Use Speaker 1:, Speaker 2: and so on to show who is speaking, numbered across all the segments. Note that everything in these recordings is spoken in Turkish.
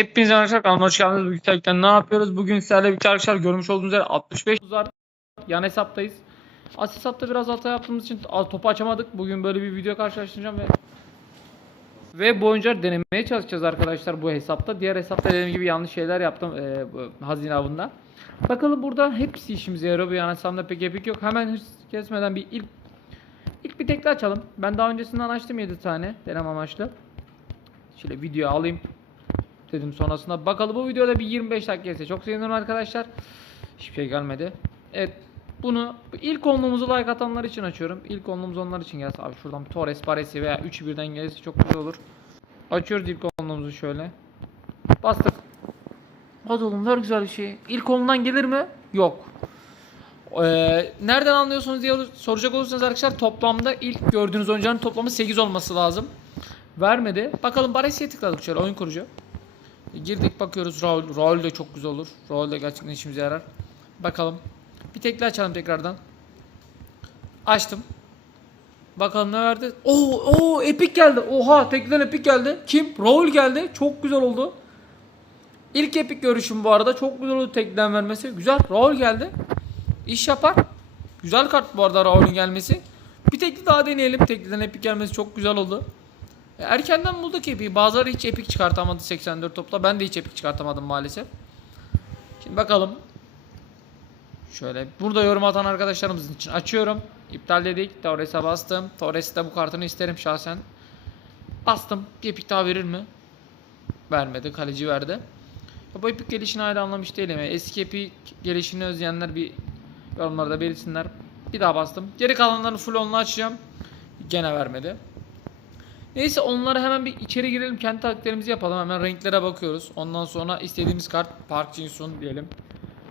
Speaker 1: Hepinize arkadaşlar kanalıma hoş geldiniz. Bugün Selvik'ten ne yapıyoruz? Bugün sizlerle birlikte arkadaşlar görmüş olduğunuz üzere 65 var. Yan hesaptayız. As hesapta biraz hata yaptığımız için topu açamadık. Bugün böyle bir video karşılaştıracağım ve ve bu oyuncuları denemeye çalışacağız arkadaşlar bu hesapta. Diğer hesapta dediğim gibi yanlış şeyler yaptım e, hazine avında. Bakalım burada hepsi işimize yarıyor. Bu yan hesabımda pek epik yok. Hemen hırs kesmeden bir ilk ilk bir tekli açalım. Ben daha öncesinden açtım 7 tane deneme amaçlı. Şöyle video alayım dedim sonrasında. Bakalım bu videoda bir 25 dakika gelse çok sevinirim arkadaşlar. Hiçbir şey gelmedi. Evet bunu ilk onluğumuzu like atanlar için açıyorum. İlk onluğumuz onlar için gelse abi şuradan Torres, Paresi veya 3'ü birden gelirse çok güzel olur. Açıyoruz ilk onluğumuzu şöyle. Bastık. Hadi oğlum ver güzel bir şey. İlk onluğundan gelir mi? Yok. Ee, nereden anlıyorsunuz diye soracak olursanız arkadaşlar toplamda ilk gördüğünüz oyuncunun toplamı 8 olması lazım. Vermedi. Bakalım Baresi'ye tıkladık şöyle oyun kurucu. Girdik bakıyoruz Raul. Raul de çok güzel olur. Raul de gerçekten işimize yarar. Bakalım. Bir tekli açalım tekrardan. Açtım. Bakalım ne verdi? Oo, oo epik geldi. Oha tekliden epik geldi. Kim? Raul geldi. Çok güzel oldu. İlk epik görüşüm bu arada. Çok güzel oldu tekliden vermesi. Güzel. Raul geldi. İş yapar. Güzel kart bu arada Raul'ün gelmesi. Bir tekli daha deneyelim. Tekliden epik gelmesi çok güzel oldu. E, Erkenden bulduk epiği. Bazıları hiç epik çıkartamadı 84 topla. Ben de hiç epik çıkartamadım maalesef. Şimdi bakalım. Şöyle burada yorum atan arkadaşlarımız için açıyorum. İptal dedik. Torres'e bastım. Torres'te bu kartını isterim şahsen. Bastım. Bir epik daha verir mi? Vermedi. Kaleci verdi. Ya Bu epik gelişini hala anlamış değilim. Eski epik gelişini özleyenler bir yorumlarda belirtsinler. Bir daha bastım. Geri kalanlarını full onunla açacağım. Gene vermedi. Neyse onları hemen bir içeri girelim. Kendi taktiklerimizi yapalım. Hemen renklere bakıyoruz. Ondan sonra istediğimiz kart Park Jin-sun diyelim.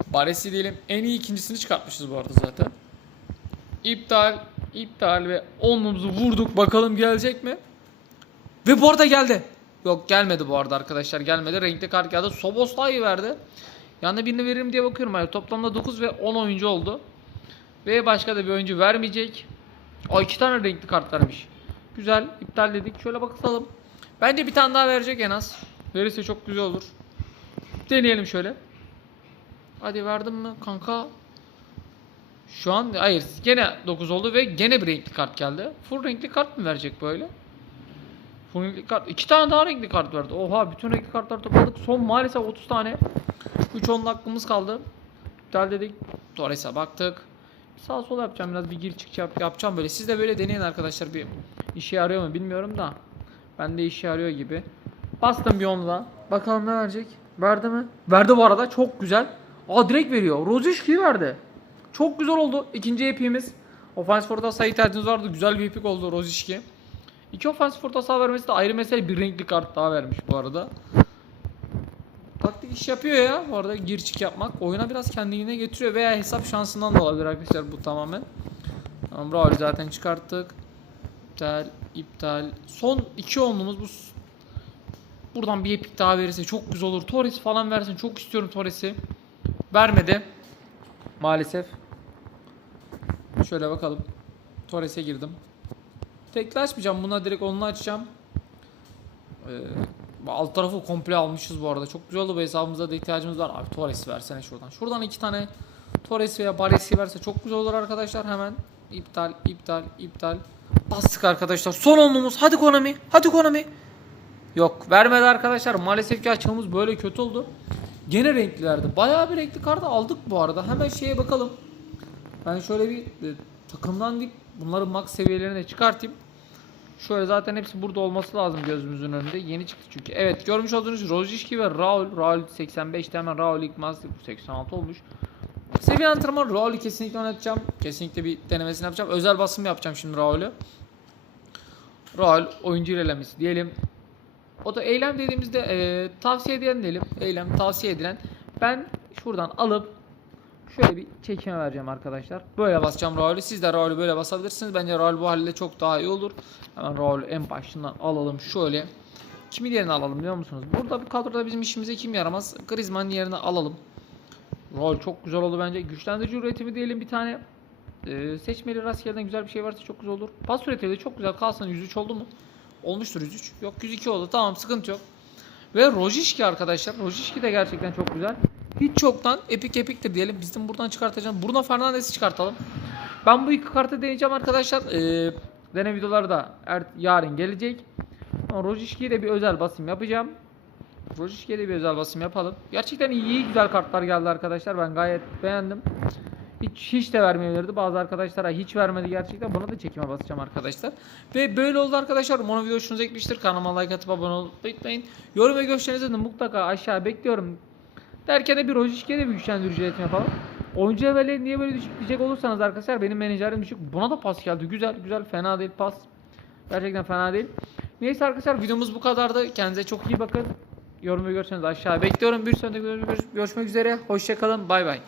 Speaker 1: Baresi diyelim. En iyi ikincisini çıkartmışız bu arada zaten. İptal, iptal ve onumuzu vurduk. Bakalım gelecek mi? Ve bu arada geldi. Yok gelmedi bu arada arkadaşlar. Gelmedi. Renkli kart geldi. Sobos daha iyi verdi. Yanına birini veririm diye bakıyorum. Hayır, toplamda 9 ve 10 oyuncu oldu. Ve başka da bir oyuncu vermeyecek. O iki tane renkli kart vermiş. Güzel. iptal dedik. Şöyle bakalım. Bence bir tane daha verecek en az. Verirse çok güzel olur. Deneyelim şöyle. Hadi verdim mi kanka? Şu an hayır. Gene 9 oldu ve gene bir renkli kart geldi. Full renkli kart mı verecek böyle? Full renkli kart. iki tane daha renkli kart verdi. Oha bütün renkli kartları topladık. Son maalesef 30 tane. 3 10 hakkımız kaldı. İptal dedik. Torres'e baktık. Sağ sol yapacağım biraz bir gir çık yap, yapacağım böyle. Siz de böyle deneyin arkadaşlar bir işe yarıyor mu bilmiyorum da. Ben de işe yarıyor gibi. Bastım bir onla. Bakalım ne verecek. Verdi mi? Verdi bu arada. Çok güzel. Aa direkt veriyor. Rozişki'yi verdi. Çok güzel oldu. İkinci epimiz. Offense Forta sayı ihtiyacınız vardı. Güzel bir epik oldu Rozişki. İki Offense Forta sağ vermesi de ayrı mesele. Bir renkli kart daha vermiş bu arada. İş yapıyor ya bu arada gir çık yapmak. Oyuna biraz kendine getiriyor veya hesap şansından da olabilir arkadaşlar bu tamamen. Tamam Raul zaten çıkarttık. İptal, iptal. Son iki onluğumuz bu. Buradan bir epik daha verirse çok güzel olur. Torres falan versin. Çok istiyorum Torres'i. Vermedi. Maalesef. Şöyle bakalım. Torres'e girdim. Tekli açmayacağım. Buna direkt onunla açacağım. Ee, alt tarafı komple almışız bu arada. Çok güzel oldu bu hesabımızda da ihtiyacımız var. Abi Torres versene şuradan. Şuradan iki tane Torres veya Baresi verse çok güzel olur arkadaşlar. Hemen iptal, iptal, iptal. Bastık arkadaşlar. Son onluğumuz. Hadi Konami. Hadi Konami. Yok vermedi arkadaşlar. Maalesef ki açığımız böyle kötü oldu. Gene renklilerdi. Bayağı bir renkli kartı aldık bu arada. Hemen şeye bakalım. Ben şöyle bir e, takımdan dik bunların max seviyelerine çıkartayım. Şöyle zaten hepsi burada olması lazım gözümüzün önünde. Yeni çıktı çünkü. Evet görmüş olduğunuz Rozişki ve Raul. Raul 85'te hemen Raul master 86 olmuş. Seviye antrenman Raul'ü kesinlikle oynatacağım. Kesinlikle bir denemesini yapacağım. Özel basım yapacağım şimdi Raul'ü. Raul oyuncu ilerlemesi diyelim. O da eylem dediğimizde e, tavsiye edilen diyelim. Eylem tavsiye edilen. Ben şuradan alıp şöyle bir çekime vereceğim arkadaşlar. Böyle basacağım Raul'ü. Siz de Raul'ü böyle basabilirsiniz. Bence Raul bu halde çok daha iyi olur. Hemen Raul'ü en başından alalım şöyle. Kimin yerine alalım biliyor musunuz? Burada bir kadroda bizim işimize kim yaramaz? Griezmann yerine alalım. Raul çok güzel oldu bence. Güçlendirici üretimi diyelim bir tane. Ee, seçmeli rastgeleden güzel bir şey varsa çok güzel olur. Pas üretimi de çok güzel kalsın. 103 oldu mu? Olmuştur 103. Yok 102 oldu. Tamam sıkıntı yok. Ve Rojişki arkadaşlar. Rojişki de gerçekten çok güzel. Hiç çoktan epik epiktir diyelim. Bizim buradan çıkartacağım. Bruno Fernandes'i çıkartalım. Ben bu iki kartı deneyeceğim arkadaşlar. Ee, dene videoları da er, yarın gelecek. Rojişki'ye de bir özel basım yapacağım. Rojişki'ye de bir özel basım yapalım. Gerçekten iyi güzel kartlar geldi arkadaşlar. Ben gayet beğendim. Hiç hiç de vermeyebilirdi. Bazı arkadaşlara hiç vermedi gerçekten. Buna da çekime basacağım arkadaşlar. Ve böyle oldu arkadaşlar. Umarım video hoşunuza gitmiştir. Kanalıma like atıp abone olmayı unutmayın. Yorum ve görüşlerinizi mutlaka aşağı bekliyorum. Derken de bir Rojişki'ye de bir güçlendirici iletişim yapalım. Oyuncu evveli niye böyle düşük diyecek olursanız arkadaşlar benim menajerim düşük. Buna da pas geldi. Güzel güzel fena değil pas. Gerçekten fena değil. Neyse arkadaşlar videomuz bu kadardı. Kendinize çok iyi bakın. Yorum ve görüşlerinizi aşağı bekliyorum. Bir sonraki görüşmek üzere. Hoşçakalın. Bay bay.